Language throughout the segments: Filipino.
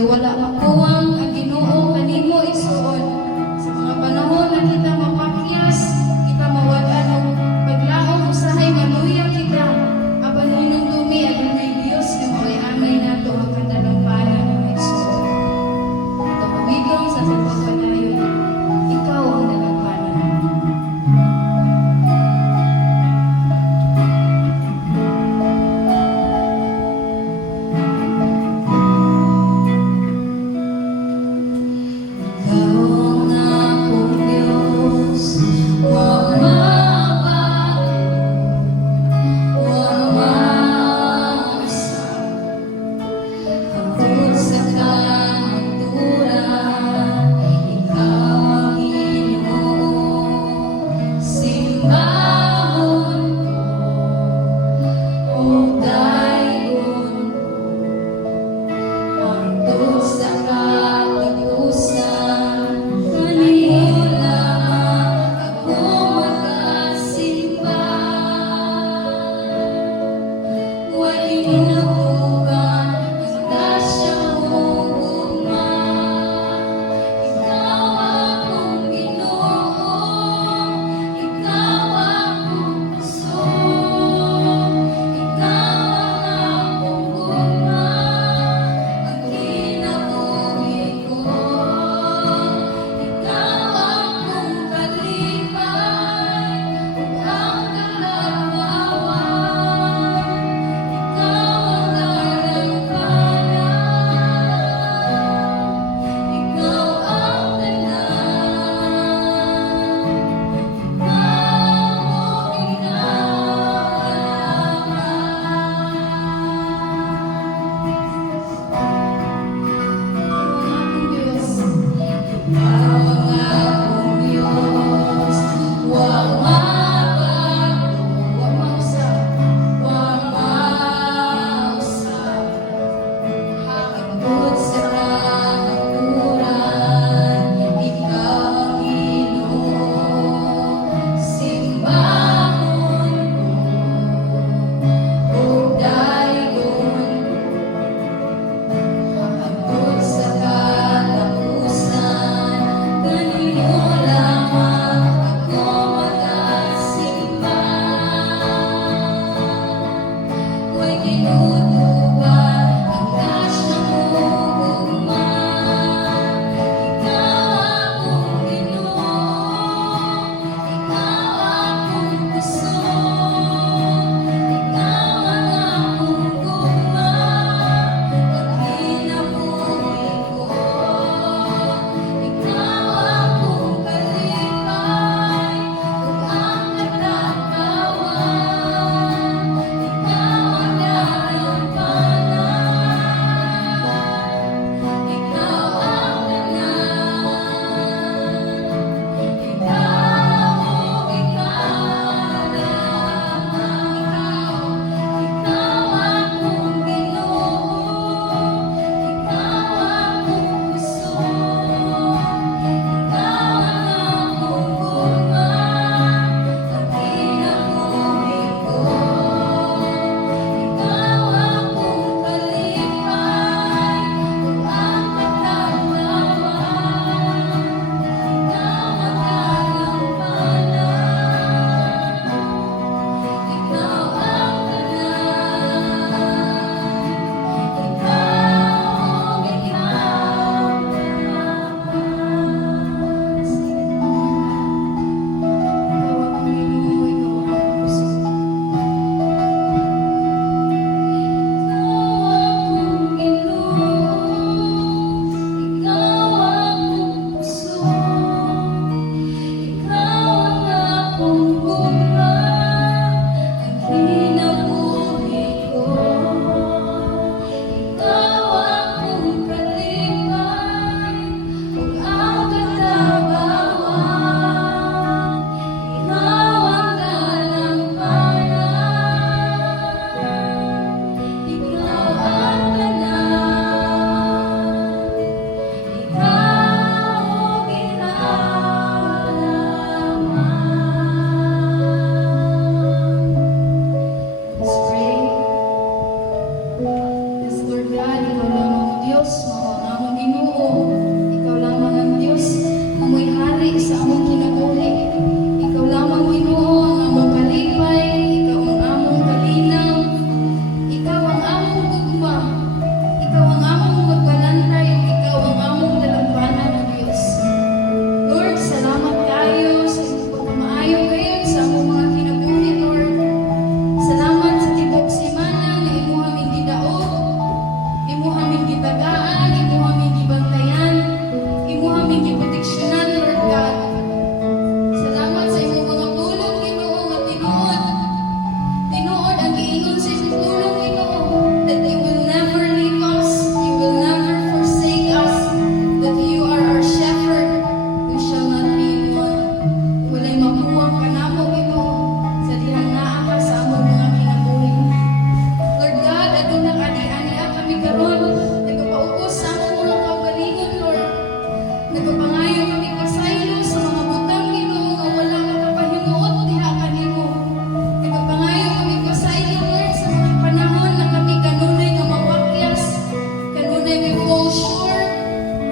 Kay wala makuwang ang Ginoo kanimo igsuon. Sa mga panahon na kita mapakyas, kita mawag-an og paglaom usahay maluya kita. Apan nunong dumi adunay Dios nga mao'y amay nato ang kadalambanan ng igsuon. Ato pamigong sa pagpapadayon, ikaw ang dalampanan. mo sure,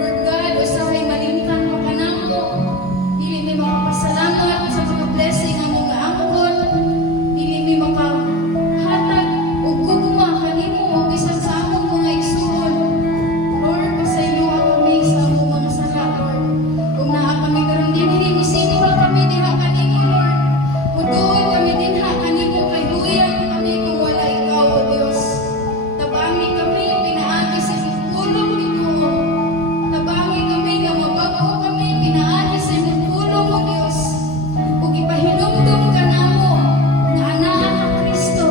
Lord God, usahay malimtan pa ka namo. Dili may makapasalamat sa mga blessing ang mga angkon. Dili may makahatag o guguma kanimo o bisan sa among mga igsuon. Lord, pasayloa kami sa among mga sala, Lord. Kung naa kami karon dinhi, musimba kami diha kanimo, Lord. Muduol kami dinha kanimo kay luyang kami kung wala ikaw, O Dios. Tabangi kami pinaagi sa imong pulong Ginoo. Tabangi kami nga mabago kami pinaagi sa imong pulong, O Dios. Ug ipahinumdum ka namo nga anaa ka Kristo.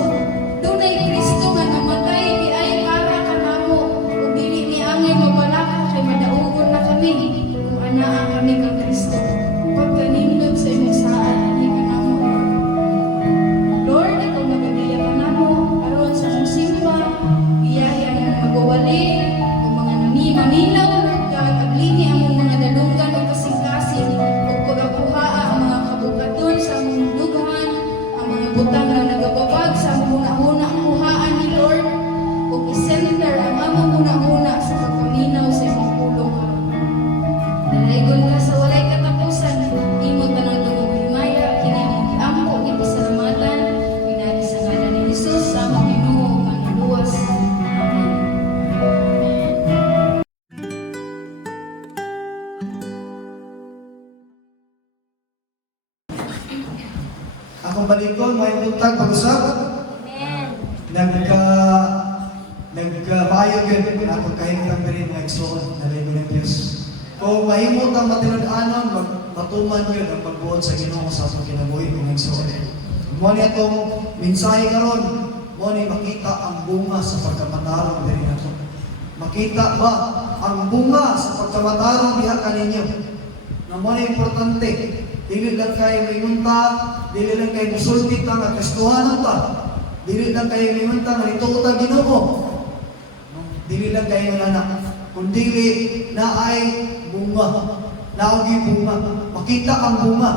Dunay Kristo nga namatay di ay para ka namo. Ug dili ni angay mabalaka kay madaugon na kami kung anaa kami ka Kristo. Pagkanindot sa imong saan ani ka namo, Lord. Lord, ikaw nagagaya ka namo aron sa imong simba, iyahi ang magwawali o mga maminaw, Lord God, aglini ang mga dalunggan o kasing-kasing o pagakuhaa ang mga kabukaton sa among dughan, ang mga butang na nagababag sa among una kuhaan ni Lord, o isenter ang among una sa pagpaminaw sa imong pulong. Dalaygon ka sa walay katapusan, imo tanang lumihimaya, kini among giampo, gipasalamatan, pinagi sa ngalan ni Jesus, sa among Ginoo ug manluwas. Amen. Akong balikon, may buntag pag-usap. Nagbayo yun, ako kahit kang rin mga igsoon, naligo ng Diyos. Kung mahimot ang matinag-anon, matuman yun ang pagbuod sa Ginoo sa atong kinabuhi mga igsoon. Mo ni atong mensahe karon, mo ni makita ang bunga sa pagkamatarong diri nato. Makita ba ang bunga sa pagkamatarong diha kaninyo? Na mo ni importante, dili lang kayo minunta, dili lang kayo musulti ta nga Kristohanon ta. Dili lang kayo minunta nga nituo ta Ginoo. Dili lang kayo nanak, kundi na ay bunga. Naogi bunga. Makita ang bunga.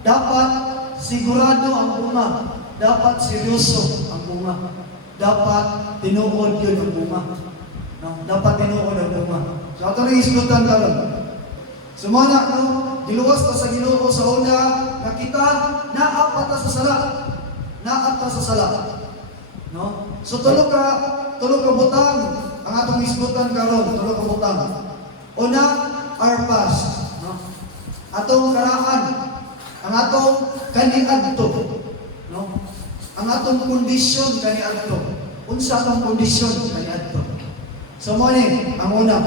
Dapat sigurado ang bunga. Dapat seryoso ang bunga. Dapat tinuod yun ang bunga. No? Dapat tinuod ang bunga. So ito rin islutan ka lang. Sumana, no? Diluwas ta sa Ginoo sa una, nakita, naapat ta sa sala. Naat ta sa sala. No? So tulog ka butang ang atong islutan karon, tulog ka butang. Una, our past. No? Atong karaan, ang atong kaniadto. No? Ang atong kondisyon kaniadto. Unsa atong kondisyon kaniadto? So mo ni, ang una,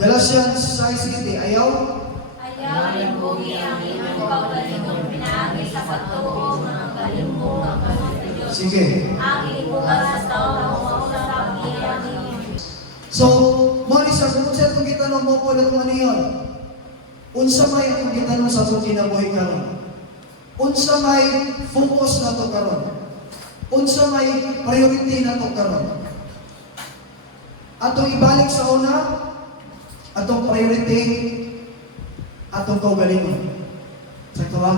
Galatians 6:7, ayaw Limbungi ang imong kaugalingon pinaagi sa pagtuo ng kalimbong ang Diyos. Sige. Ang ibugas sa taong mauna sa pagkiyang. So, mo ni sa kung sa itong gitanong mo po na itong aniyon, unsa may itong gitanong sa itong kinabuhi karon? Unsa may focus na to karon? Unsa may priority na to karon? Atong ibalik sa una, atong priority, atong kaugalingon. Sakto ba?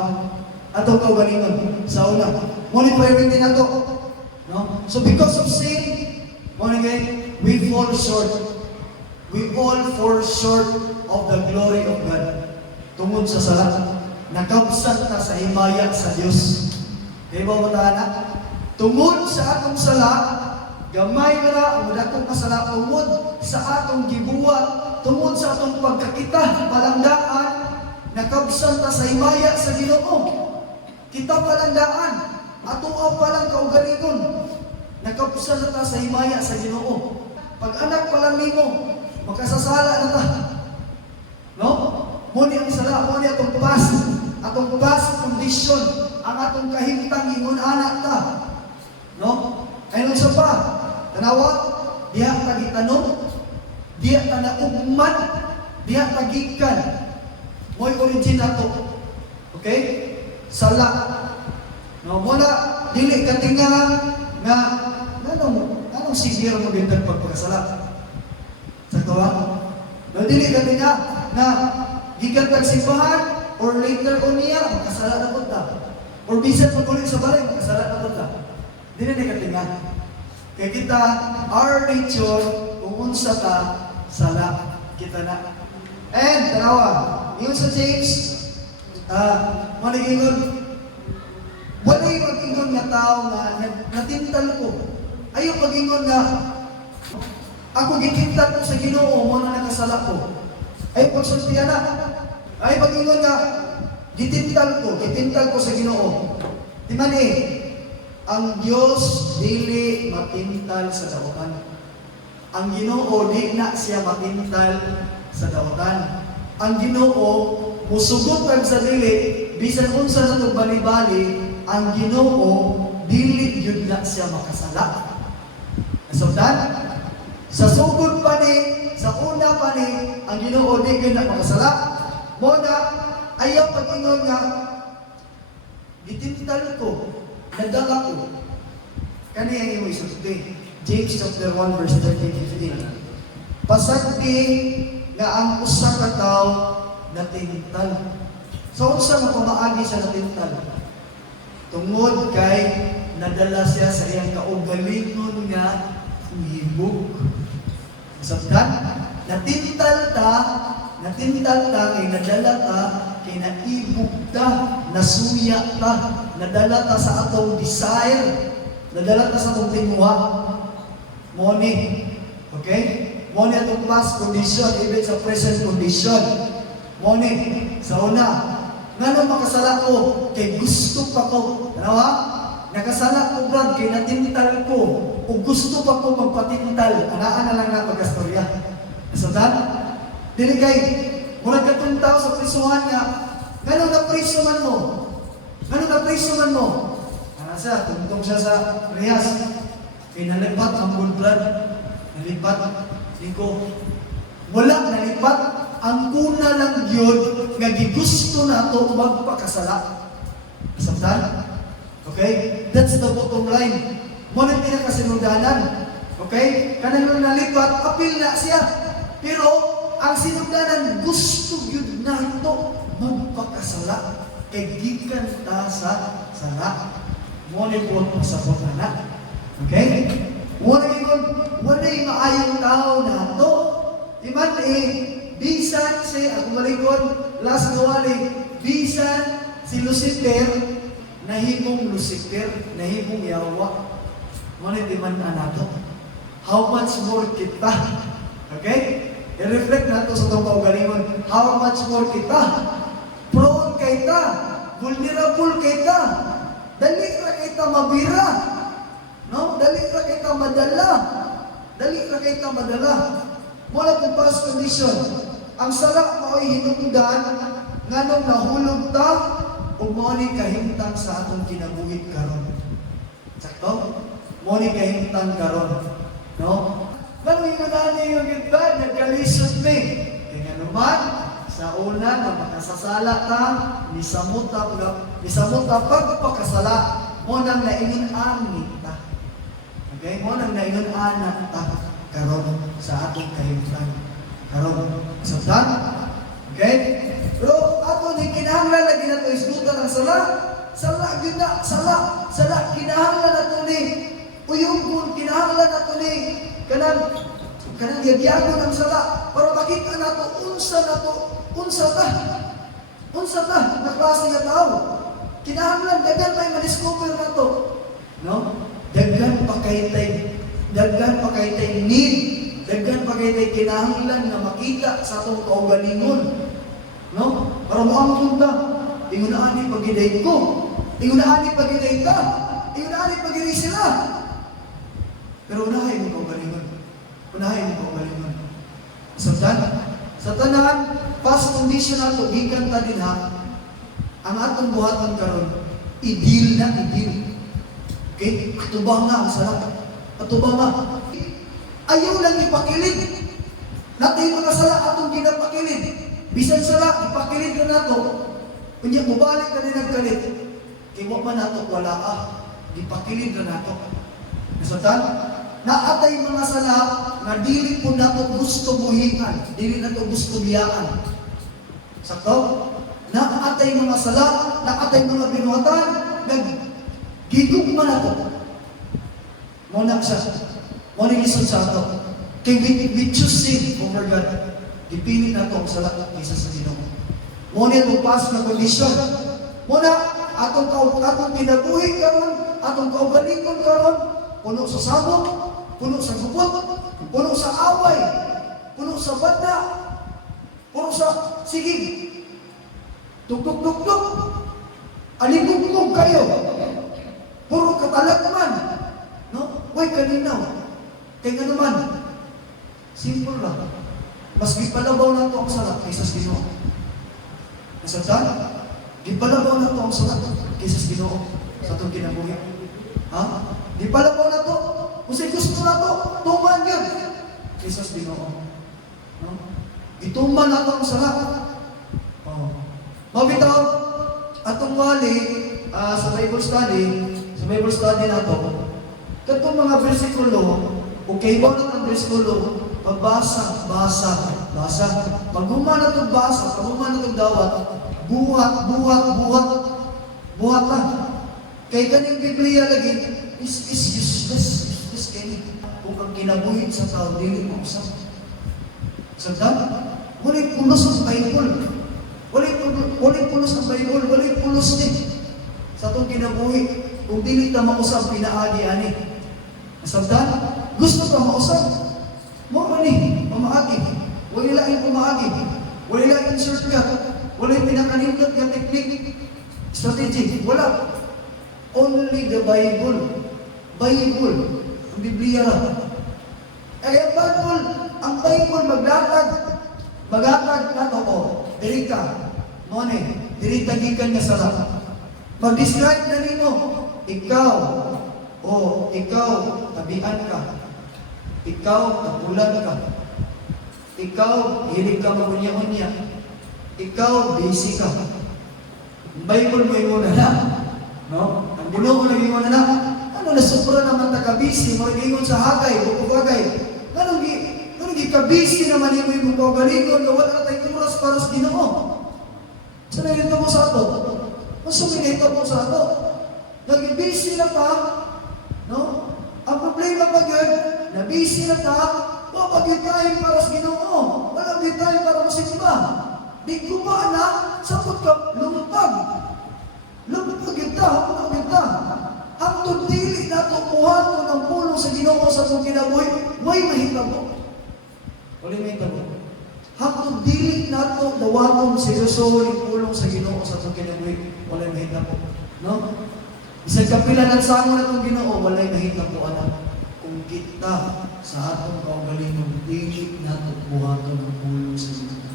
Atong kaugalingon sa una. Mo ni priority na to. No? So because of sin, mo ni kay, we fall short. We all fall short of the glory of God. Tungod sa sala, nakabsat ta sa himaya sa Dios. Di ba matana? Tungod sa atong sala, gamay na ang dakong kasala tungod sa atong gibuhat, tungod sa atong pagkakita, palandaan, nakabsan ta sa himaya sa Ginoo. Kita palandaan, ato pa lang kaugalingon. Nakabsan ta sa himaya sa Ginoo. Pag anak pa lang nimo, makasasala na ta. No? Muni ang sala, muni atong past condition, ang atong kahimtang ingon anak ta. No? Ayun sa pa, tanawa, diha tagitanong, diha tanaugman, diha tagikan. Mo'y original to. Okay? Sala. No, muna, dili katinga nga, anong sigir mo din pagpagkasala? Sakto ba? No, dili katinga na gikan tagsimbahan or later on niya, makasala na punta. Or bisan pagkulit sa balay, makasala na punta. Dili na katinga. Kaya kita, our nature, kung unsa ta, sala kita na. And tanawa, yun sa James, manigingon, walay mag-ingon nga tao nga natintal ko. Ayaw mag-ingon nga, ako gitintal ko sa Ginoo, mo na nakasala ko. Ayaw pagsultihan na. Ayaw mag-ingon nga, gitintal ko sa Ginoo. Di man ang Diyos dili matintal sa daotan. Ang Ginoo di na siya matintal sa daotan. Ang Ginoo musugot sa dili bisan unsa nato bali-bali, ang Ginoo dili gyud na siya makasala. Nasabtan? Sa sugod pa ni, sa una pa ni, ang Ginoo di gyud na makasala. Mo na ayaw pag-ingon nga gitintal ko, nadala ko. Kani ang imo isulti. James chapter 1 verse 13-15. Pasagdi nga ang usa ka tawo natintal. So unsa nga pamaagi sa natintal? Tungod kay nadala siya sa iyang kaugalingon nga hibog. Sabdan, natintal ta kay nadala ta, kay naibog ta, nasuya ta, nadala ta sa atong desire, nadala ta sa atong tinguha. Money. Okay? Money atong past condition, even sa present condition. Money. Sa una, ngano makasala ko? Kay gusto pa ko. Ano ha? Nakasala ko, brad, kay natintal ko. O gusto pa ko magpatintal. Anaan na lang na pag-astorya. Nasadan? Dili kay, murag katong tao sa prisuhan nga, ngano na priso man mo? Ngano na priso man mo? Siya, tungtong siya sa rehas. Kaya nalipat ang bulbrad. Nalipat. Liko. Wala nalipat. Ang kuna lang yun nga gigusto na ito magpakasala. Sabtan? Okay? That's the bottom line. Muna pinakasinundanan. Okay? Kanang nalipat, apil na siya. Pero, ang sinundanan, gusto yun na ito magpakasala. Kay gikan ta sa sala. Muna po pasapot na. Okay? Muna yun, wala'y maayong tao na ito. Iman bisan si, ako malikod, last gawali, bisan si Lucifer, nahimong Lucifer, nahimong Yawa. Muna timan na nato. How much more kita? Okay? I-reflect nato sa itong kaugalingon. How much more kita? Prone kita. Vulnerable kita. Dali ra kita mabira. No? Dali ra kita madala. Dali ra kita madala. Mula kung past condition, ang sala mo'y hinungdan nganong nahulog ta o mo'y kahimtang sa atong kinabuhi karon. Sakto? Mo'y kahimtang karon. No? Ganun yung nani yung kita, nagkalisod ni. Kaya naman, sa una na makasasala ta, nisamot ta pagpakasala, mo nang naingon-anit ta. Okay? Mo nang naingon-anak ta karon sa atong kahimtang. Karon sa tan. Okay? Pero ato ni kinahanglan lagi nato isdutan ang sala. Sala gyud na, sala kinahanglan nato ni uyong kinahanglan nato ni kanang yagyagon ang sala para makita nato unsa ta na klase nga tao. Kinahanglan daghan may madiscover nato. No? Daghan pa kay need, daghan pa kay kinahanglan na makita sa atong kaugalingon. No? Para moamon ta, ingunaan pagiday ko, ingunaan pagiday ta, ingunaan pagiday sila. Pero unahay mo kaugalingon. Sa tanan, past condition nato gikan ta din ha. Ang atong buhaton karon, i-deal. Okay? Atubang na ang sarap. Atubang na. Ayaw lang ipakilid. Natin mga sala atong ginapakilid. Bisan sala, ipakilid na nato. Kunya, mubalik na din nagkalit. Kaya man nato, wala ipakilid na nato. Nasatan? Naatay mga sala na dili po nato gusto buhingan. Dili nato gusto biyaan. Sakto? Naatay mga sala, naatay mga binuhatan, gigugma na ito. Muna siya. Muna gisod sa ito. Kay we choose sin over God. Dipili na to ang sala kaysa sa Ginoo. Mo ni itong pas na kondisyon. Mo na atong kinabuhi karon, atong kaugalingon karon, puno sa sabot, puno sa gubot, puno sa away, puno sa banda, puno sa sigig. Tuk-tuk-tuk-tuk. Alingkog kayo. Puro katalagman. No? Way kalinaw. Kaya nga naman, simple lang. Mas gipalabaw na ito ang sarap kaysa sa Ginoo. Nasabdan? Gipalabaw na ito ang sarap kaysa sa Ginoo sa itong kinabuhi. Ha? Gipalabaw na ito. Kung sa'yo gusto na ito, tuman yan kaysa sa Ginoo. No? Ituman na ito ang sarap. Oh. Mabitaw, atong wali sa Bible study na ito, katong mga bersikulo, okay ba na ang bersikulo, pagbasa, basa. Pag-uma na itong basa, pag-uma na itong dawat, buhat na. Kaya kaning Biblia lagi, is useless kayo. Kung ang kinabuhin sa tao, dili mo usap. Sagdan, walay pulos ang Bible. Walay pulos ang Bible, walay pulos ni. Sa itong kinabuhi, kung dili ta mausap, pinaagi-ani. Sagdan, gusto ka mausap. Mo ni, mamaagi. Wala laing pumaagi. Wala laing shortcut. Wala yung pinakanindot ng technique. Strategy. Wala. Only the Bible. Bible. Ang Biblia lang. Kaya ang Bible maglatag na to o. Dili ka. Mone, dili tagikan nga sarap. Mag-describe na nimo. Ikaw, tabian ka. Ikaw, tapulan ka. Ikaw, hilig ka magunya-unya. Ikaw, busy ka. Ang Bible mo yung una na. No? Ang Ginoo mo naging una na. Ano na sobra naman taka-busy, mag-ingon sa hagay, bukugagay. Anong ka-busy naman yung mong kaugalingon, na wala na tayong oras para sa Ginoo. So, naging mo sa ato. Mas suminito mo sa ato. Naging busy na pa, no? Ang problema pa yun, na busy na ta, wala tayo para sa Ginoo. Wala tayo para masimba. Di kumana, sapot ka, lumutag. Lumutag kita. Ang tutili na tumuhan ko ng pulong sa Ginoo sa itong kinabuhi, may mahitabo. Ulit mahitabo. Ang tutili na ito, dawaton si Joshua yung pulong sa Ginoo sa itong kinabuhi, wala mahitabo. No? Isang kapila ng samo na itong Ginoo, wala mahitabo, anak. Kung kita sa atong kaugalingon, dili na ito buhaton ng pulong sa Ginoo.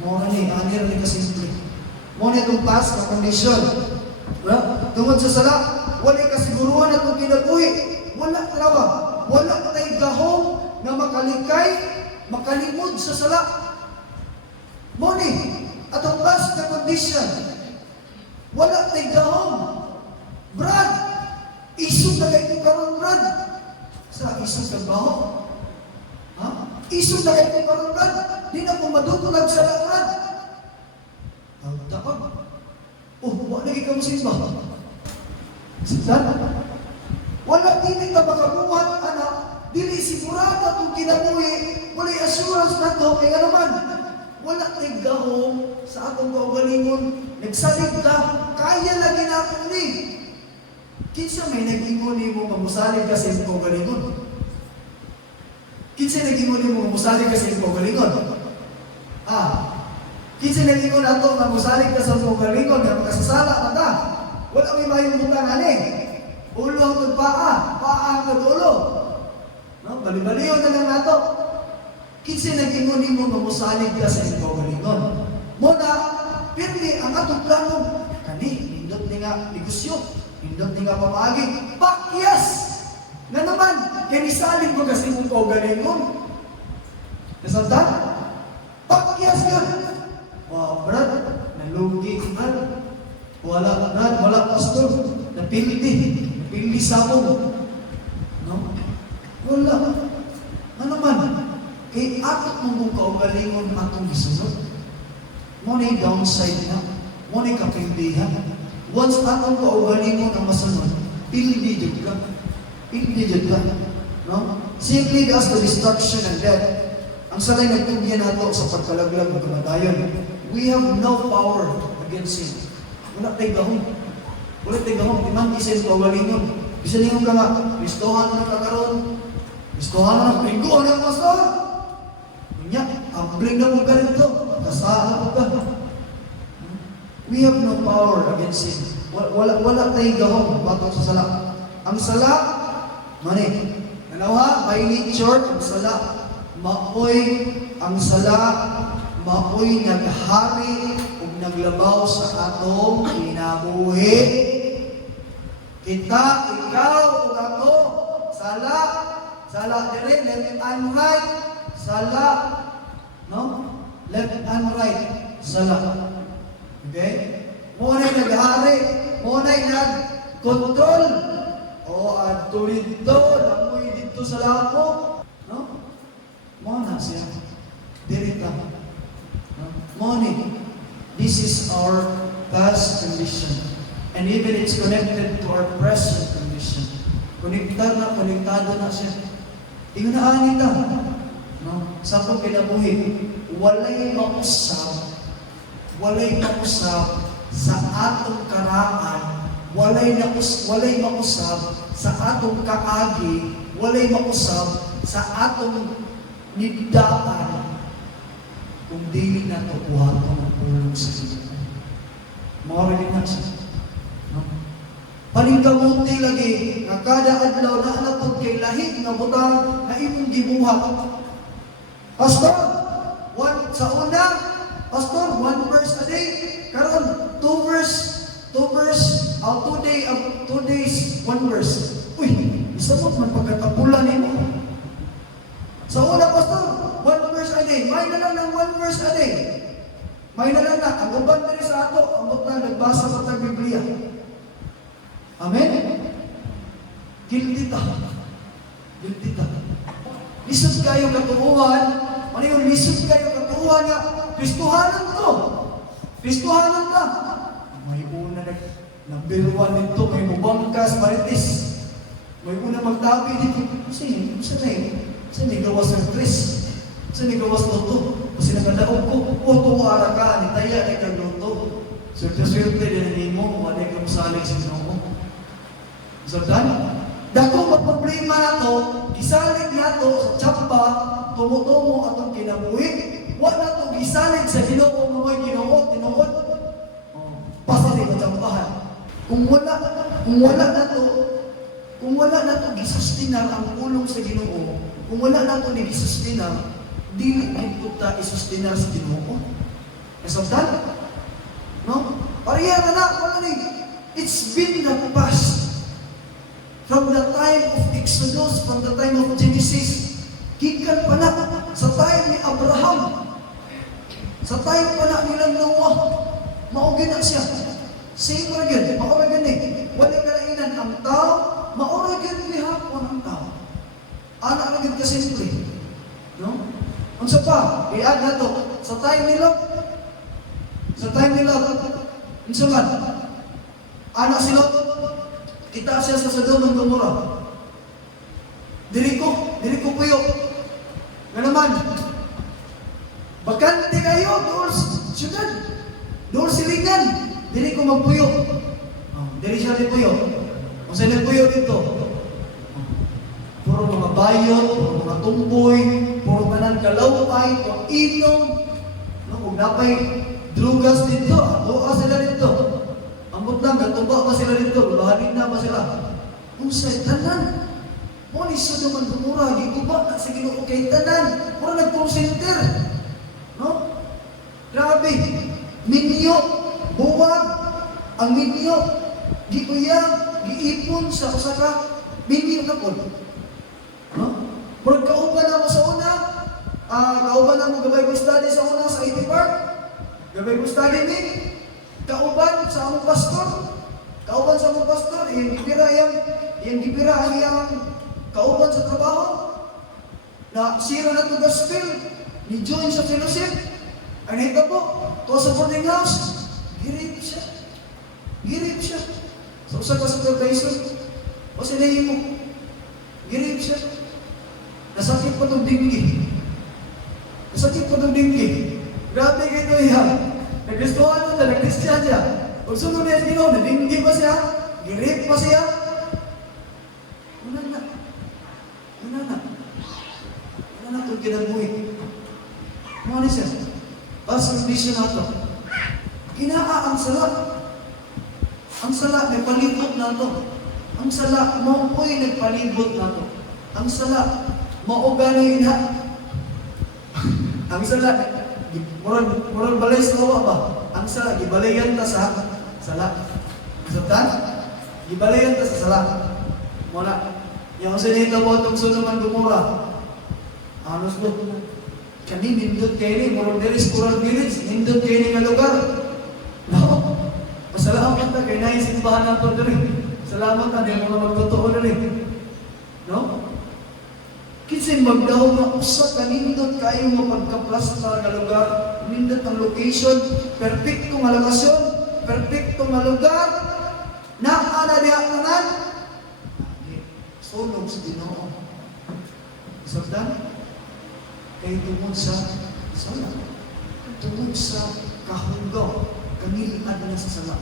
Muna ni, anir ni kasimple. Muna itong task na kondisyon. Tungod sa sala, wala kasiguruhan na itong kinabuhi. Wala trawa. Wala tayo gahong na makalikay, makalimod sa sala. Muna, atong task na kondisyon. Wala tayo gahong. Brad, isog na kayo karon, Brad. Sa isog ka baho? Ha? Isog na kayo karon, Brad. Di na kung madutulag sa lahat. Ang takot. Wala lagi ka masimba. Sisan? Wala dili ka makabuhat, anak. Dili sigurado kung kinabuhi. Wala assurance na to. Kaya naman, wala tigahong sa atong kaugalingon. Nagsalig ka, kaya lagi na akong ni. Kinsa may nag-ingon mo mamusalig ka sa iyong kaugalingon? Kinsa nag-ingon mo mamusalig ka sa iyong kaugalingon? Kinsa nag-ingon ato mamusalig ka sa iyong kaugalingon na makasasala na ta? Wala may mayong butang ani. Ulo ang paa ang ulo. No? Bali-baliyon na lang nato. Kinsa nag-ingon mo mamusalig ka sa iyong kaugalingon? Muna, pirmi ang atong plano. Kani, nindot ni nga negosyo. Hindot ni nga pamagi, pakyas! Na naman, kinisalig mo kasi mong kaugalingon. Nasabtan? Pakyas yun! Wow, Brad, nalugi, Brad. Wala, Brad, wala pastor. Napili sa mo. No? Wala. Na naman, kay atot mong kaugalingon atong gisunod. Mo na yung downside na. Mo na yung kapindihan. Once atong kaugalingon ang masunod, pildi jud ka. No? Sing lead us to destruction and death. Ang salay nagtugyan nato sa pagkalaglag ng kamatayon. We have no power against sin. Wala tayo gahong. Wala tayo gahong. Iman isin kawalingon. Bisa ningon ka nga, listohan na kakaroon. Listohan na, lingguan na pastor. Kunya, ampling na mo ka rito. Kasaan mo ka. We have no power against sin. Wala tayo gahong batong sa sala. Ang sala, mani, nanawa, by nature, ang sala, ang sala, maoy naghari ug naglabaw sa atong kinabuhi. Kita, ikaw, ug ako, sala dire, left and right, sala, no? Left and right, sala. Okay? Muna'y naghari, muna'y nag-control. O, adto dito, lamoy dito sa lako. No? Muna siya. Dirita. No? Muna. This is our past condition. And even it's connected to our present condition. Konektado na siya. Ingunaan nita. No? Sa akong kinabuhi, walay mausap sa atong karaan, walay mausap sa atong kaagi, walay mausap sa atong nidaan kung dili na to buhaton ang pulong sa Ginoo. Mao rin na siya. No? Paningkamuti lagi nga kada adlaw na anapod kay lahi nga butang na imong gibuhat. Pastor, sa una, Pastor, 1 verse a day. Karon 2 days, 1 verse. Uy, isa mo man pagkatapulan nimo. Sa una, Pastor, 1 verse a day. May na lang ng 1 verse a day. May na lang na. Ang uban diri sa ato, amot na nagbasa sa tag Biblia. Amen? Guilty ta. Lisod kayo katuuhan. Ano yung lisod kayo katuuhan nga? Kristohanan ka. May una number 1 nito, may mubangkas, marites. May una magtabi dito. Kasi may gawas ng Chris. Kasi may gawas loto. Kasi nagkadaog ko, tuwara ka, nitaya, nagkagloto. Swerte-swerte din mo, wala kang saling sinong mo. So, dako magproblema na to, isalig na to sa tsamba, tumutumo atong kinabuhi. Wala to gisalig sa Ginoo mo mo'y tinuod. Pasali mo tsambahan. Kung wala na to gisustinar ang ulong sa Ginoo, kung wala na to ni gisustinar, dili gid ta isustinar sa Ginoo. Nasabtan? No? Pariya na wala ni. It's been the past. From the time of Exodus, from the time of Genesis, gikan pa na sa time ni Abraham, sa time pa na nilang Noah, maugin na siya. Same again, mauragin wala kalainan ang tao, mauragin hapon ang tao. Ana agad ka simple. No? Unsa pa, i-add na to, sa time nila, unsa man, anak sila, kita siya sa Sodom ng Gomora. Diri ko puyo. Nga naman, bakante kayo, doon siyudad, doon silingan, diri ko magpuyo. Diri siya rin puyo. Kung saan nagpuyo dito, puro mga bayot, puro mga tumboy, puro tanan kalaway, puro inom, kung napay drugas dito, doa sila dito. Ambot lang, gatuba pa sila dito, bahanin na pa sila. Kung sa'y tanan, mo ni Sodom and Gomora, giguba na sa Ginoo kay tanan, puro nag-center. No? Grabe, minyo, buwag, ang minyo, gikuyang, giipon sa usaka, minyo na po. No? Pero kauban na mo sa una, kauban na mo gabay ko study sa una sa IT Park, gabay ko study ni, kauban sa among pastor, yung gibira ang iyang kauban sa trabaho, na sira na to gospel, ni join sa fellowship, ang nahita po, to sa boarding house, girip siya. So, sa kasatrabaison, o sinayin mo, girip siya. Nasakit pa itong dinggi. Nasakit pa itong dinggi. Grabe kayo iya. Nagristuhan mo na, nag-Christian siya. Pag sunod niya sa Ginoo, nadinggi pa siya, girip pa siya. Wala na. Wala na. Wala na itong kinabuhi. Ano siya? Pas condition na ito. Kinaa ang sala. Ang sala, may palibot na ito. Ang sala, maupoy nagpalibot na ito. Ang sala, maugani na. Ang sala, murag balay sa lawa ba? Ang sala, gibalayan ta sa sala. Sabtan? Gibalayan ta sa sala. Muna, yung sinita mo itong sunuman gumura. Anos mo? Kani nindot kayo ni, murag diris, kurang diris, nindot kayo ni nga lugar. No? Pasalamat na, kaya na yung simbahan na ito rin. Salamat na, di mo na magtotoo na rin. No? Kasi magdaw na usa kanindot kayo mapagkaplasta nga lugar, nindot ang location, perfecto nga lokasyon, perfecto nga lugar, naana diha tanan. Sunog sa Ginoo. Sabdan? Kay tungod sa sala. Tungod sa kahugaw, kanilian na sa sala.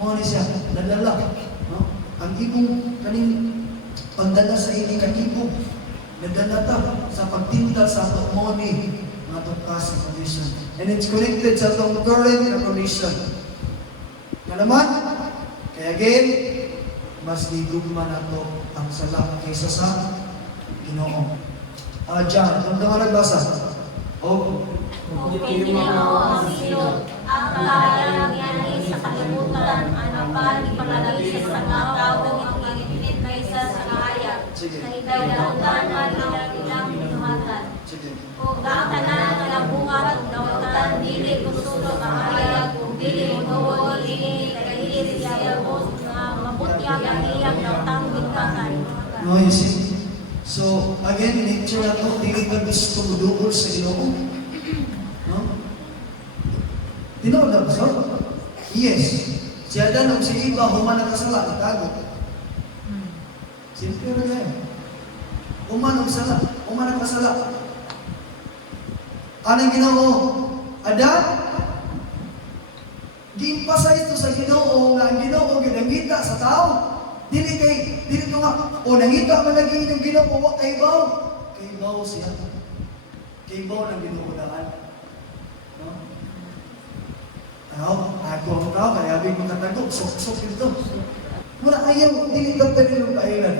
Mo ni siya nadala, no? Ang ibong kaning pagdala sa ini kanibong nadala ta sa pagtintal sa ato mo ni nga tukas condition. And it's connected sa atong current condition. Nga naman, kaya again, mas gigugma na to ang sala kaysa sa Ginoo. John, kung nga nagbasa. Oh. Kung Ginoo ang silot, ang kalahayan yan sa kalimutan, ang pagpalalagi sa mga tao, ang ginipinit kaysa sa kahayag. Sige. Na idalamutan at ilang pinuhatan. Sige. Kung ang tanan nga bungat, dawatan, dili kusulo, kahayag, kung dili mo dili kahili siya mo, mabutyag, ang iyang dawtang bintatan. No, you see? So, again, nature na ito, hindi ka gusto mudukol sa Ginoo. No? Tinood na ba, sir? Yes. Si Adan o si Eva, human na kasala, itago. Simple na yan. Human ang sala, human ang kasala. Anong Ginoo? Adan? Gimpasa ito sa Ginoo, nga ang Ginoo ginamita sa tao. Dili ko nga, o nangita man lagi ng Ginoo, wa kay baw. Kay baw siya. Kay baw ng ginuulaan. No? Ako ang tao, kaya abig mo katago, sok ito. Muna ayaw, dili ka pa rin yung kailan.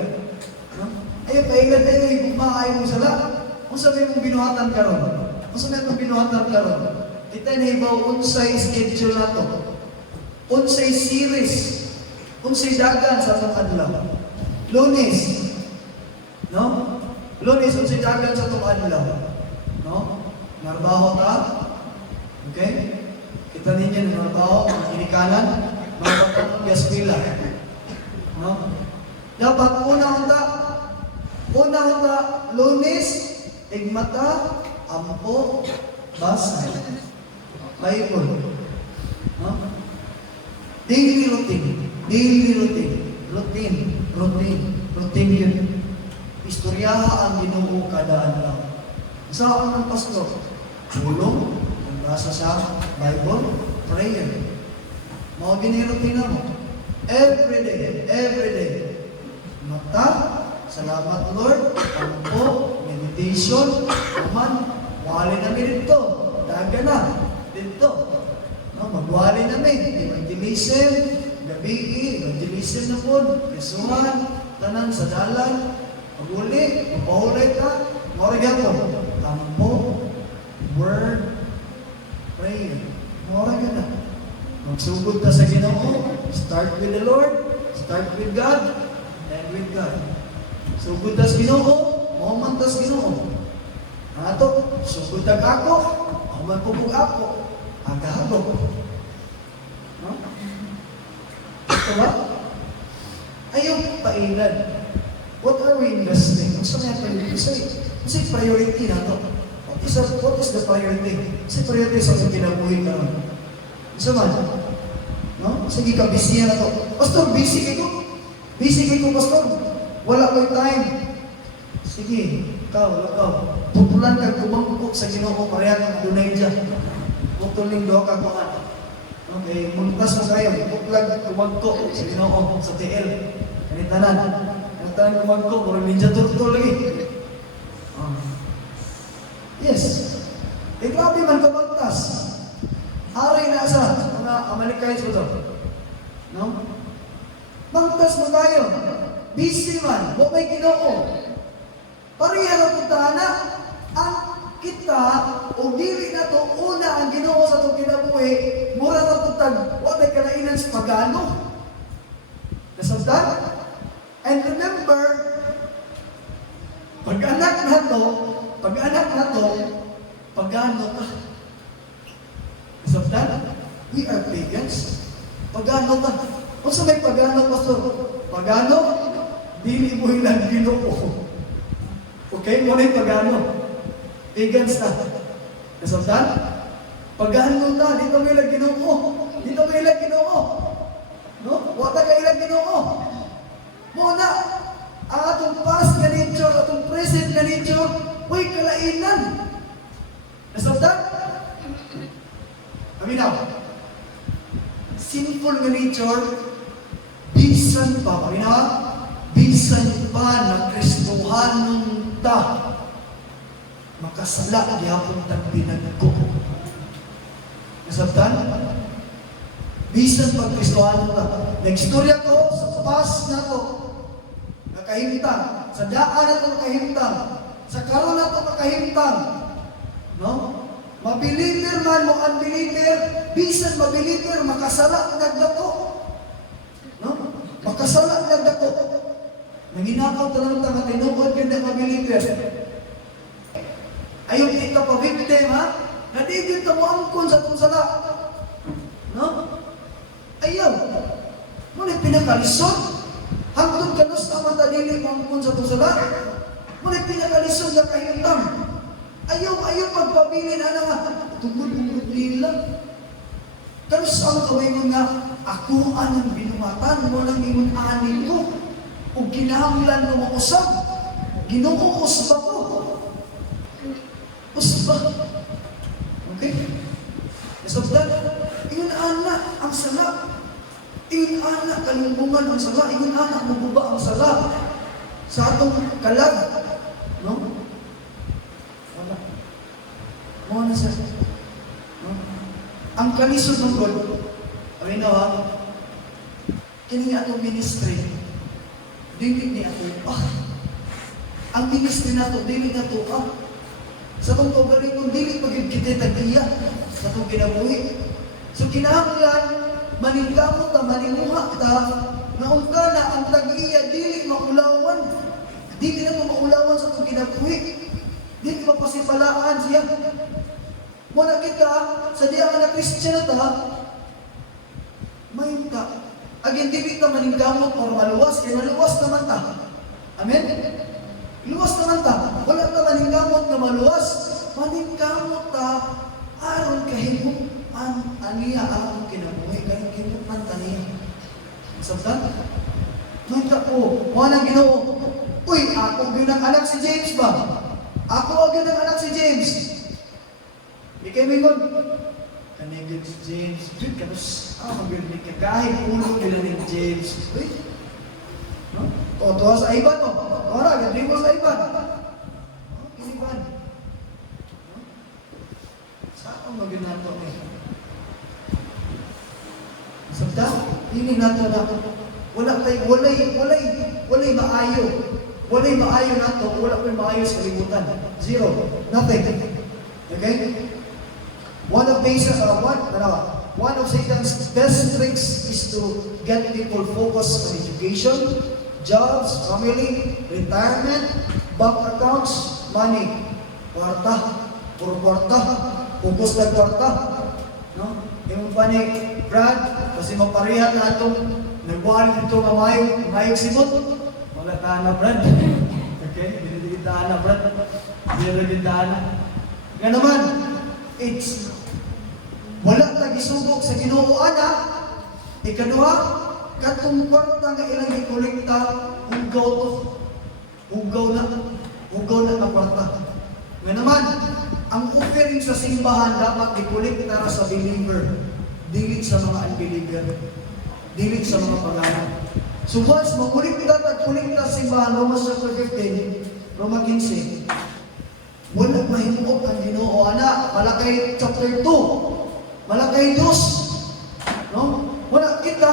No? Ayaw kailan tayo, bumahay mo sala. Kung sabi mong binuhatan ka ron, kung sabi mong binuhatan ka ron, kita na ibaw, unsay schedule na to. Unsay series. Unsay dagan sa itong adlaw. Lunes. No? Lunes, unsay dagan sa itong adlaw. No? Narbaho ta. Okay? Kita ninyo na narbaho, ang kinikanan, mga patang gaspila. No? Dapat unang ta, Lunes, igmata, ampo, basa. Bible. No? Daily routine. Daily routine yun. Istoryaha ang Ginoo kada adlaw. Sa ng pastor, tulong, nagbasa sa Bible, prayer. Mga gini-routine mo. Every day. Mata, salamat Lord, tampo, meditation, naman, wali na dito, daga na, dito. No, magwali na evangelism, gabi, evangelism na po, Yesuhan, tanan sa dalan, maguli, mapahulay ka, morgan mo, tampo, word, prayer, morgan na. Magsugod ka sa Ginoo, start with the Lord, start with God, and with God. Sugod ka sa Ginoo, mahuman ka sa Ginoo. Ato, sugod ka ako, mahuman po ako, agahagok. No? Ito ba? Ayaw pailan. What are we investing? Ang saan nga pwede? Kasi priority na ito. What is the priority? Kasi priority sa mga kinabuhi ka nun. Isa man? No? Sige ka, busy na ito. Pastor, busy kayo? Busy kayo, Pastor? Wala ko time. Sige. Ikaw. Putulan ka kumangkok sa Ginoo pareha kang dunay dyan. Putuling doon ka kuhan. Okay, muntas mo kayo. Putulan kumangkok sa Ginoo sa TL. Kanitanan. Kanitanan kumangkok. Murang ninja turtle lagi. Yes. Grabe man kumangtas. Aray na sa mga Amalikay sa ito. No? Mangtas mo tayo. Busy man. Huwag may Ginoo. Pareha na puntahan ang kita o dili na to una ang Ginoo sa itong kinabuhi, mura na puntag, huwag may kalainan sa pagano. Nasabtan? And remember, pag-anak na to, pagano ka. Nasabtan? We are pagans. Pagano ka. Kung sa may pagano, pastor, pagano, dili mo ilang Ginoo. Okay, muna yung pagano. Pagans na. Nasabtan? Pagano na, dito mo ilang Ginoo. Dito mo ilang Ginoo. No? Wata ka ilang Ginoo. Muna, ang atong past na nature, atong present na nature, huwag kalainan. Nasabtan? Aminaw. Sinful na nature, bisan pa, aminaw, bisan pa na Kristohanong ta makasala gihapon tang binagko. Nasabtan? Bisan pag Kristohano ta. Nagstorya ko sa past na to. Nakahimtang. Sa daan na to nakahimtang. Sa karon na to nakahimtang. No? Mabiliter man mo unbeliever, bisan mabiliter makasala nagdako. No? Makasala nagdako. Nanginakaw talagang tanga tinukod ganda mabiliter. Ayaw kita pa victim, ha? Nadigid ka mo angkon sa itong sala. No? Ayaw. Ngunit pinakalisod. Hangtod ka nos naman tadili mo angkon sa itong sala. Ngunit pinakalisod na kahintang. Ayaw pagpabilin na nga. Tugod-tugod nila. Kanos ang kaway mo nga, ako anong binumatan mo ng ingon anin ko. O kinahanglan mo mausap, Ginoo usba ko. Usba. Okay? Nasabdan, ingon anak ang sala. Ingon anak kalumbungan ang sala. Ingon anak mabuba ang sala. Sa atong kalag. No? Wala. Mo na sa. No? Ang kalisod ng God, ay na ha, kini atong ministry, dili ni ato ang ministry nato dili na to sa tong kaugalingon dili pagid kita tagiya sa tong kinabuhi. So kinahanglan maningkamot ta manimuha ta nga ungka na ang tagiya dili maulawan, dili na maulawan sa tong kinabuhi, dili mapasipalaan siya. Muna kita sa diya nga na Christian ta may ta agin dili ta maningkamot or maluwas, kaya maluwas naman ta. Amen? Luwas naman ta. Wala ta maningkamot na maluwas. Maningkamot ta aron kahimok ang aniya akong kinabuhi. Kahit kahimok man ta niya. Sabtan? May ta po. Wala Ginoo. Uy, ako ginang anak si James ba? Ako ginang anak si James. Ikay mingon. Kanigid si James. Dude, kanus. Magaling ka. Kahit ulo nila ni James. Uy. No? O, tuwa sa iban mo. Ora, gandri mo sa iban. Iniban. No? Saan ang maginato eh? Sabta, hindi nato na. Walay maayo. Walay maayo nato. Wala pa maayo sa libutan. Zero. Nothing. Okay? One of Satan's best tricks is to get people focused on education, jobs, family, retirement, bank accounts, money. Kwarta, puro kwarta, focus na kwarta. No? Yung pa ni Brad, kasi maparihan na itong nagbuhan dito mamayog simot. Wala tahan na Brad. Okay? Hindi tahan na Brad. Hindi tahan na. Nga naman, it's wala tagisubok sa Ginoo ana. Ikaduha, katong kwarta nga ilang ikolekta, hugaw na. Hugaw na kwarta. Nga naman, ang offering sa simbahan dapat ikolekta sa believer, dili sa mga unbeliever, dili sa mga pagano. So once makulikta at kulikta sa simbahan, Romans chapter 15, Roma 15, wala mahimok ang Ginoo, ana, malakay chapter 2, malakay 2, no? Wala kita,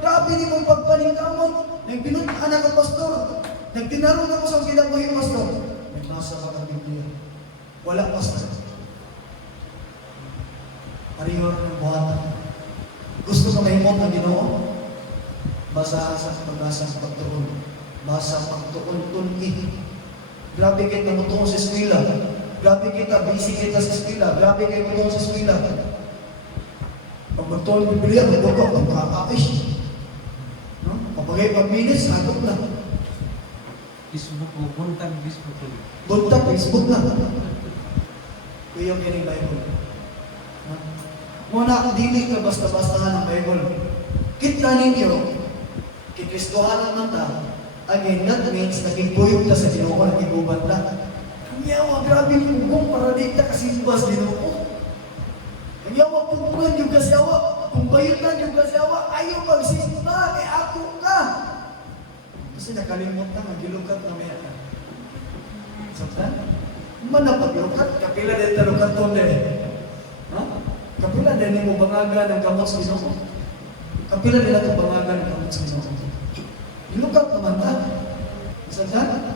grabe ni mong pagpaningkamot, nagpinutaan ako pastor, nagtinarong ako sa kinabuhi pastor, nagbasa ka ng Biblia, wala pastor. Pariyor ng buhatan. Gusto ka mahimok ng Ginoo? Basa sa pagbasa sa pagtuon. Basa pagtuon tun-i. Grabe kita mutuon sa eskwela. Grabe kita, busy kita sa eskwela. Grabe kayo mutuon sa eskwela. Pag magtuon ng Biblia, magbuka, magkakaish. No? Kapagay pag-minutes, agok na. Facebook mo, buntag Facebook mo. Buntag, Facebook na. Kuya yung kining Bible. No? Muna, dili ka basta-basta ng Bible. Kita ninyo, kikristohanan man ta, again, that means naging-buyog ka sa Ginoo, naging-uban na. Yawa, grabe yung bugong para di ka kasimbas Ginoo. Yawa, pupungan yung kasyawa. Kung bayutan yung kasyawa, ayaw magsimba, kay ako ka. Kasi nakalimot na, magilukat na may ka. Sabtan? Manapaglukat, kapila din talukat to na ha? Kapila din mo bangaga ng kamot sa Ginoo. Kapila din natin bangaga ng kamot sa Ginoo. Gilukat naman ta. Sabtan?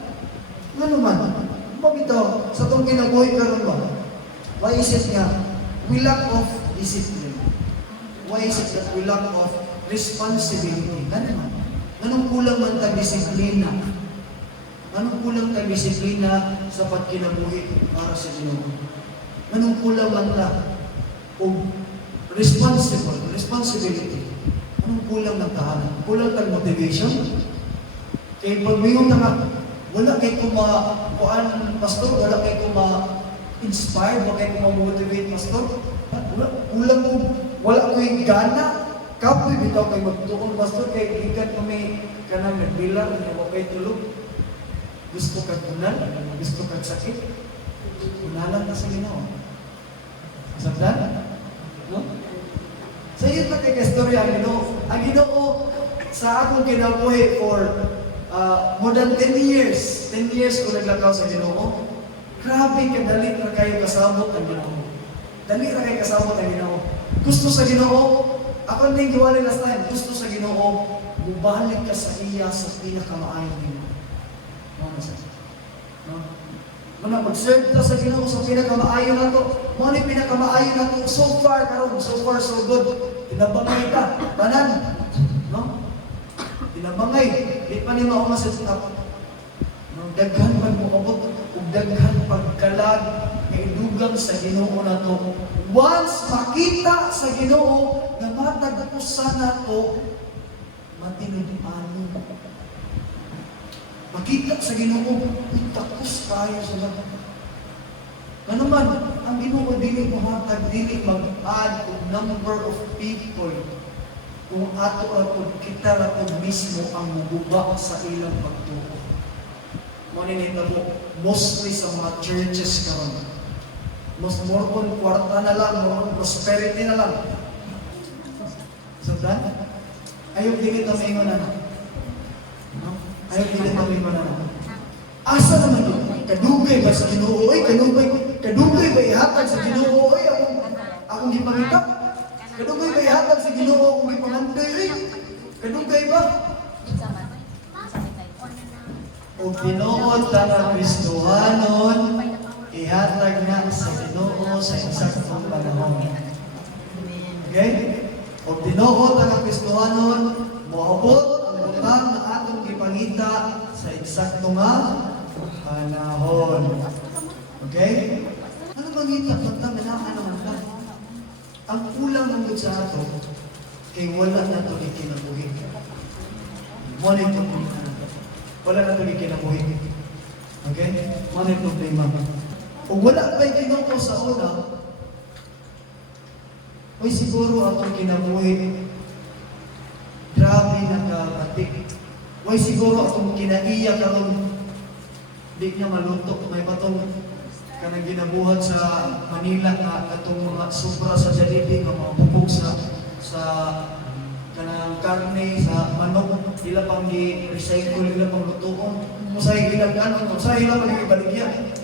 Nga naman, mabitaw, sa itong kinabuhi karon ba? Why is it nga? We lack of discipline. Why is it that we lack of responsibility? Ano naman? Anong kulang man tag-disiplina? Anong kulang tag-disiplina sa pagkinabuhi para sa Ginoo? Anong kulang man ta? O responsibility? Anong kulang ng tahanan? Kulang tag-motivation? Kaya pag mayroon na nga, wala kayo kumaan, pastor, wala kayo inspire, wala kayo motivate, pastor. Kulang mo, wala kayo gana. Kapoy, bitaw kayo magtuon, pastor, kaya ikat kami kanang nagbilang, hindi mo kayo tulog. Gusto kag unan, gusto kag sakit. Unalan na sa Ginoo. Sabdan? No? So yun na kay kastorya, ang Ginoo sa akong kinabuhi for more than 10 years. 10 years ko naglakaw sa Ginoo. Grabe kadali na kayo kasabot ang Ginoo. Dali na kayo kasabot ang Ginoo. Gusto sa Ginoo, ako na yung giwali last time, gusto sa Ginoo, bubalik ka sa iya sa pinakamaayong Ginoo. No? Muna, mag-serve ta sa Ginoo sa pinakamaayon na to. Muna yung pinakamaayon na to, so far karon, so far so good. Tinabangay ka, banan. No? Tinabangay, di pa ni maumasit up. Daghan man mo abot, ug daghan pagkalag, kaidugang sa Ginoo na to. Once makita sa Ginoo, na matagpusan na to, matinuduanon. Makita sa Ginoo, tapos kayo sa lahat. Ano man, ang Ginoo dili mahatag, dili mag-add og number of people. Kung ato kita ra mismo ang muguba sa ilang pagtuo. Maninita mo, mostly sa mga churches karon. Mas more on kwarta na lang, more on prosperity na lang. So that, ayaw dili na maingon na. No? Ayaw dili na maingon na. Asa naman yun? Kadugay ba sa Ginoo? Oy, kadugay ba ihatag sa Ginoo? Oy, akong gipangitap. Kadugay ba ihatag sa Ginoo? Akong gipanganday. Oy, kadugay ba? O tinuod ta nga Kristohanon, ihatag na sa Ginoo sa eksaktong panahon. Okay? O tinuod ta nga Kristohanon, moabot ang butang na atong gipangita sa eksaktong panahon. Okay? Ano bang kita? Pagtang naman naman ba? Ang kulang ng sa ato, kay wala na ito ikinabuhi. Muna ito wala na ito ikinabuhi. Okay? Muna ito problema. Kung wala pa Ginoo sa una, ay siguro atong kinabuhi, grabe na kapatik. Ay siguro atong kinaiya karon, di niya maluto. May batong kanang ginabuhat sa Manila nga katong mga sobra sa Jollibee nga mga bubog sa kanang karne sa manok, ila pang gi-recycle, ila pang lutuon. Usahay ilang kanon, usahay ila pang ibaligyan.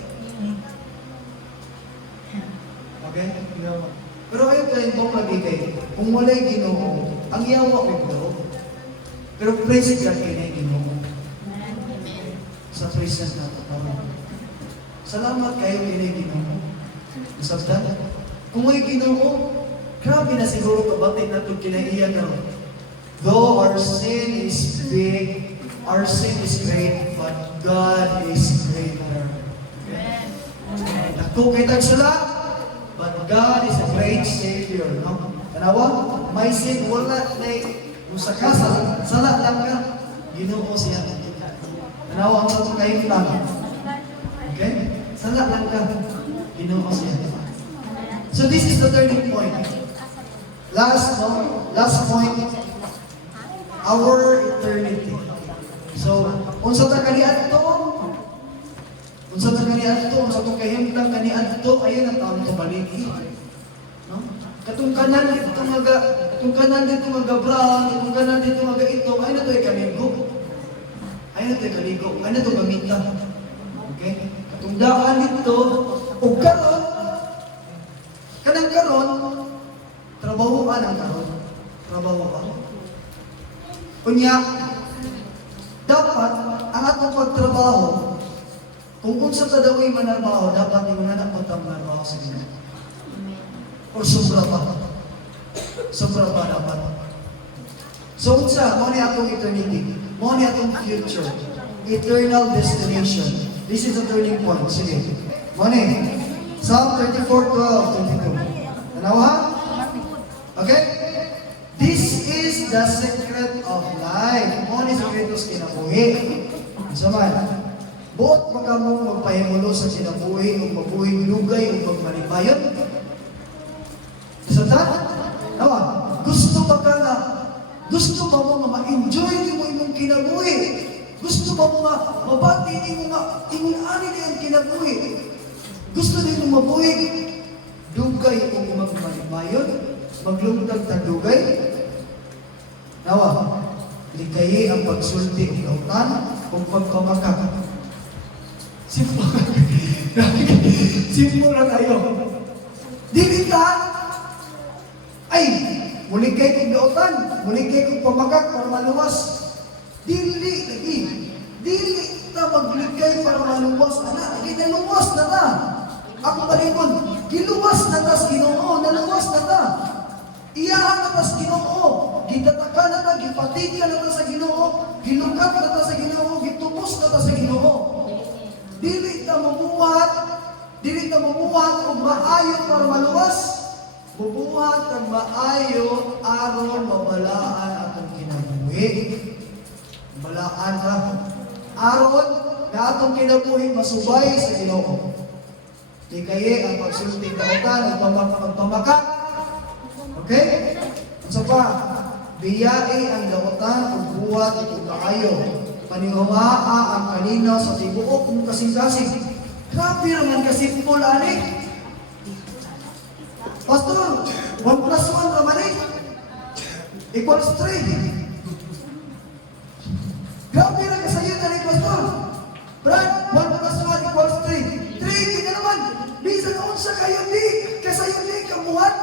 Okay? Pero kayo kayo pong lagi kayo, kung wala'y Ginoo, ang yawa ko ito. Pero praise God kayo na Ginoo. Sa presence na ito. Salamat kayo kayo na Ginoo. Sabda? Kung may Ginoo, grabe na siguro kabatin na ito kinaiyan na. Though our sin is big, our sin is great, but God is greater. Naku kitang sala, but God is a great Savior. No? Tanawa, may sin, wala na usa ka, sala lang ka, Ginoo siya. Tanawa, ang sa kayo lang. Okay? Sala lang ka, Ginoo siya. So this is the turning point. Last point, our eternity. So, unsa ta kaniadto? Unsa ta kahimtang kaniadto ayon ang taon to baligi. No? Katong kanan dito mga brown, katong kanan dito mga ito, ay na to kaligo. Ay na to kaligo, ay na to gamita. Okay? Katong daan dito, ug karon kanang karon trabahoan ang karon. Trabahoan. Kunya, dapat ang atong pagtrabaho, kung unsa ta daw ay manarbaho, dapat yung anak mo tang manarbaho sa Ginoo. O sobra pa. Sobra pa dapat. So unsa, mo ni atong eternity, mo ni atong future, eternal destination. This is the turning point. Sige. Mo ni, Psalm 34:12-22. Tanawa? Okay? This is the secret of life. Mo ni sekretos kinabuhi. So man, buot pa ka mong magpahimulo sa kinabuhi o mabuhing lugay o magmalipayon? Sa tawa, gusto ba ka nga, gusto ba mo nga ma-enjoy mo imong kinabuhi? Gusto ba mo nga mabati mo nga imong ani na yung kinabuhi? Gusto din mo mabuhi? Dugay o magmalipayon? Maglungtag na dugay? Nawa, likayi ang pagsulti o kautan o pagpamakak. Simple lang kayo. Dili ka, ay, mulikay kong kautan, mulikay kong pamakak para maluwas. Dili na maglikay para maluwas. Ana, ginaluwas na ta. Ako balikon, giluwas na ta sa Ginoo, naluwas na ta. Iyahan na ta sa Ginoo, gitataka na ta, gipatika na ta sa Ginoo, gilukat na ta sa Ginoo, gitubos na ta sa Ginoo. Dili ta mamuhat kung maayo para maluwas, bubuhat ang maayo aron mabalaan atong kinabuhi. Balaan ta. Aron na atong kinabuhi masubay sa Ginoo. Di kaye ang pagsulti kautan, ang pagpamakak. Okay? So pa, biyai ang lautan ug buhat ug kaayo. Panihumaa ang kanina sa tibuok ng kasing-kasing. Grabe naman kasimple ani. Pastor, 1 plus 1 naman equals 3. Grabe na kasayo na Pastor. Brad, 1 plus 1 equals 3. 3 na naman. Bisa na unsa kayo di. Kasayo di kamuhat.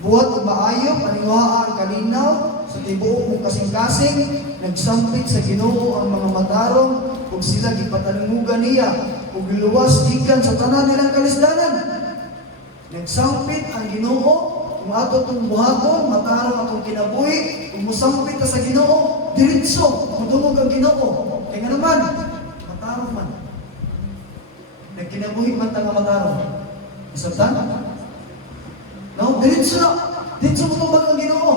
Buhat ang maayo, paniwaa ang kalinaw, sa tibuok ng kasing-kasing, nagsampit sa Ginoo ang mga matarong, kung sila gipatalingugan niya, kung giluwas gikan sa tanan nilang kalisdanan. Nagsampit ang Ginoo, kung ato itong buhaton, matarong atong kinabuhi, kung musampit na sa Ginoo, diritso, madungog ang Ginoo. Kaya nga naman, matarong man. Nagkinabuhi man nga matarong. Isabtan? No, diretso mo tumbag ang Ginoo.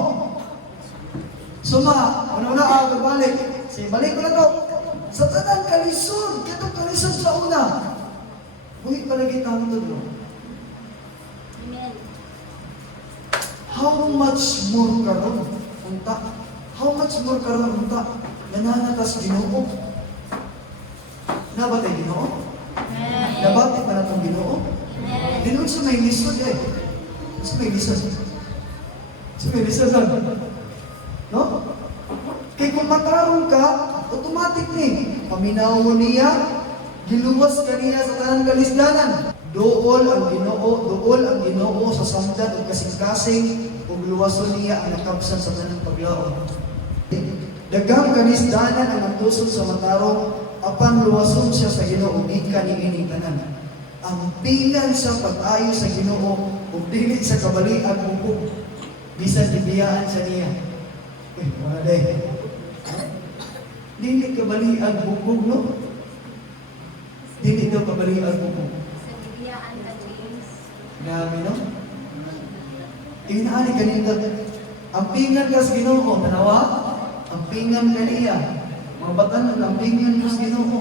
So una balik. Sige, balik ko na to. Sa tanang kalisod, kitong kalisod sa una. Buhit palagi tawag to. Amen. How much more karon unta? How much more karon unta? Nananatas Ginoo. Nabatay Ginoo? Amen. Nabati pa na itong Ginoo? Amen. Dinoon sa may lisod eh. Sa may lisod. Sa may lisod lang. No? Kaya kung matarong ka, automatic ni. Paminawon niya, giluwas ka niya sa tanang kalisdanan. Dool ang Ginoo sa samdan ug kasing-kasing ug luwason niya ang nakabsan sa tanang paglaom. Daghang kalisdanan ang nagtusod sa matarong apan luwason siya sa Ginoo ika ni ining tanan. Ang pingan sa pag-ayo sa Ginoo ug dili sa kabalian ug bisan gibiyaan sa niya. Wala day. Dili kabalian bubog no? Dili daw kabalian bubog. Sa bibiyaan ka, James. Grabe no? Inaani kanina. Ang pingan ka sa Ginoo, tanawa? Ang pingan kaniya. Mga batan, ang pingan ka sa Ginoo.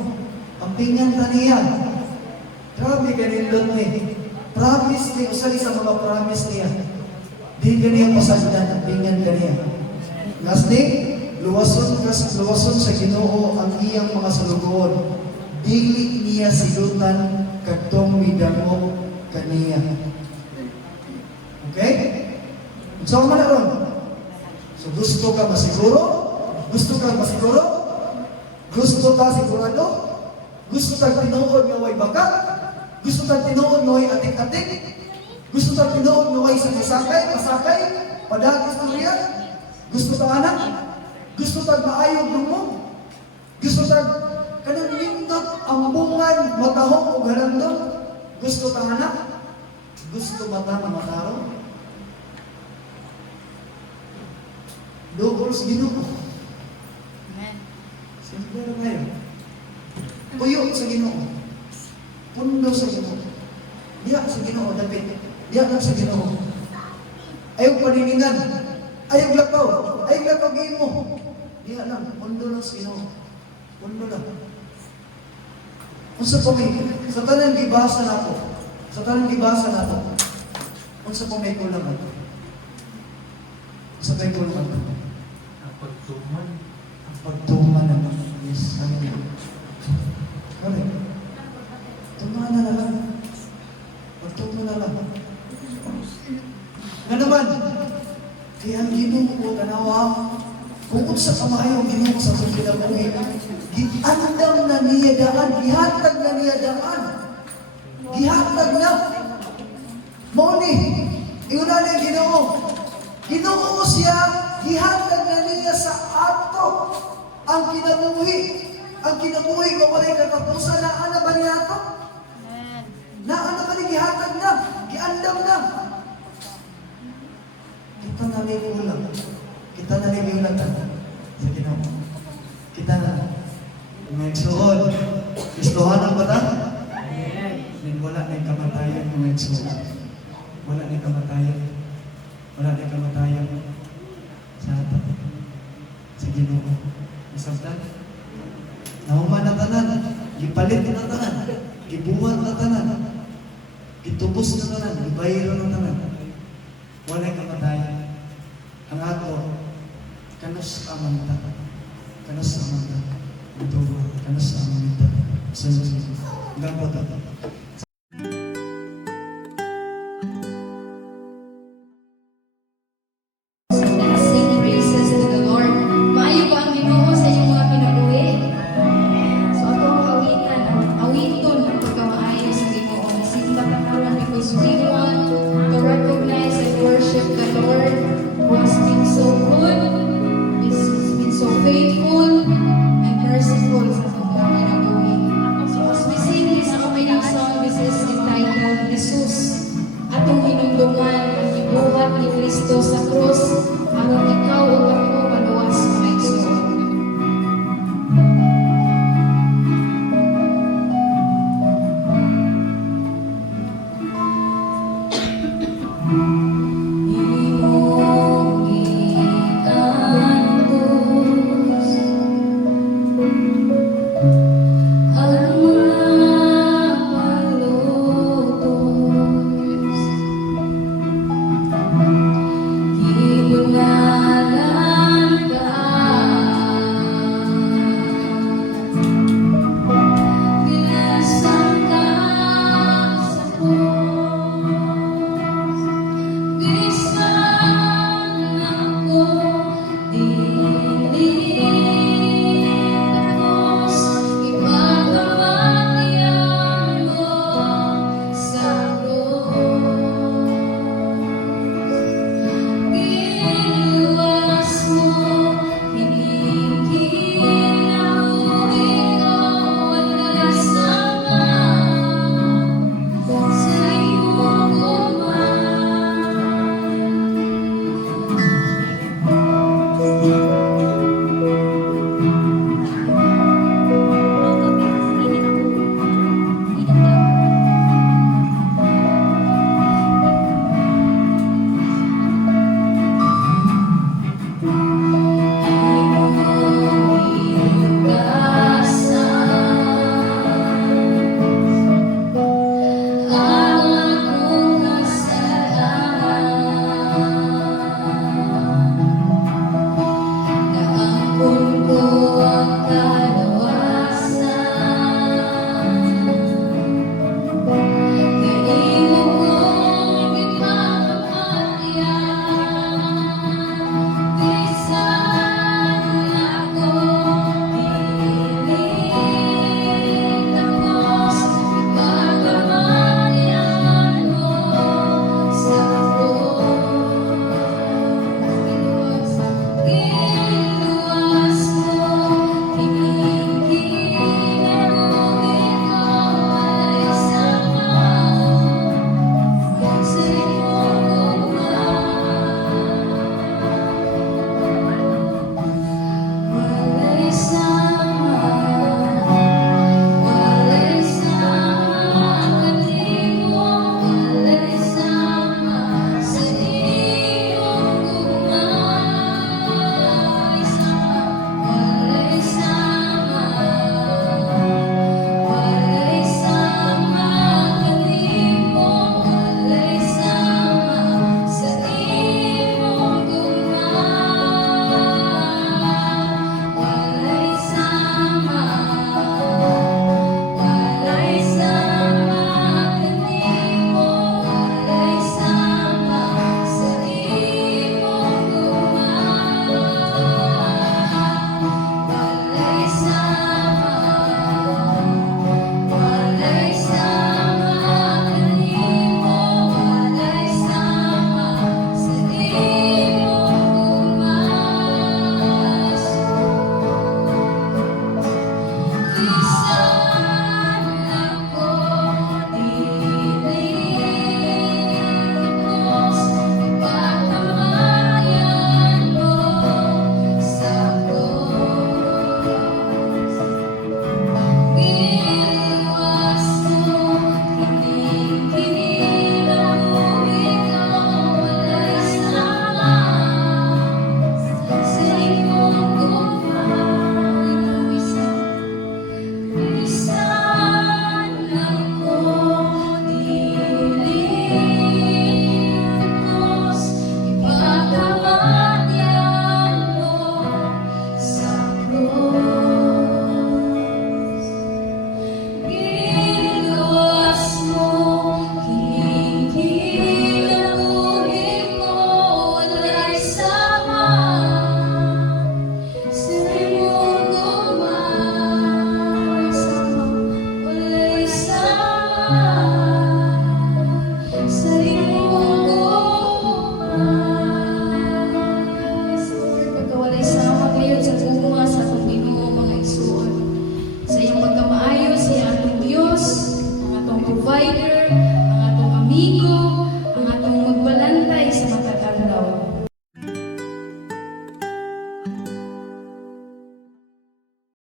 Ang pingan kaniya. Grabe kanindot ni. Promise ni, usali sa mga promise niya. Di kaniya pasagdan, ang pingan kaniya. Last luwason sa Ginoo ang iyang mga salugoon. Dili niya silutan kadtong midamo kaniya. Okay? So man ron. So gusto ka masiguro? Gusto ka masiguro? Gusto ka sigurado? Gusto ka tinuod nga way bakat? Gusto ka tinuod nga way atik-atik? Gusto ka tinuod nga way sakay? Padagis istorya? Gusto ka anak? Gusto ka maayog lumong? Gusto ka kanang lindot ang bungan, matahong o garandon? Gusto ka anak? Gusto mata na mataro? Doon sa Ginoo. Amen. Simple na kayo. Tuyo sa Ginoo. Pundo sa Ginoo. Diya sa Ginoo, David. Diya lang sa Ginoo. Ayaw paniningan. Ayaw lakaw. Ayaw lakaw mo. Diya lang. Pundo lang sa Ginoo. Pundo lang. Unsa po may, sa tanang gibasa na ako. Sa tanang gibasa na ako. Unsa po may kulang ako. Sa may kulang ako. Ang pagtuman. Ang pagtuman naman. Yes, amen. Correct. Tuman na lang. Pagtuman na lang. Nga naman, kaya ang Ginoo tanawa, kung sa kamayo ang Ginoo sa pagkinabuhi, giandam na niya daan, gihatag na niya daan. Gihatag na. Mauni, iuna na yung Ginoo. Ginoo siya, gihatag na niya sa ato ang kinabuhi. Ang kinabuhi ko pa rin katapusan na ana ba niya ito? Amen. Na ano ba ni gihatag na? Giandam na. Kita na rin ulang. Kita na rin ulang na. Sa Ginoo. Kita na. Magsuod. Gustuhan ang bata? Then wala na yung kamatayan ng magsuod. Wala na yung kamatayan. Wala na yung kamatayan. Sa ato. Sa Ginoo. Isabdan. Nahuman na tanan. Gipalit na tanan. Gibuhat na tanan. Gitubos na tanan. Gibayro na tanan. Wala yung kamatayan. Ang ato, kanos amanta. Kanos amanta. Ito, kanos amanta. Sa gapot ako. Sing praises to the Lord. Maayo ba ang Ginoo sa inyong mga kinabuhi? So ako ang awitan, awiton ang pagkamaayo sa Ginoo. Nasimba ka karon because we want to recognize and worship the Lord who has been so good, has been so faithful, and merciful sa mga kinabuhi. So as we sing this opening song, this is entitled Jesus. Atong hinumduman ang gibuhat ni Kristo sa krus, aron ikaw o ako maluwas mga igsoon.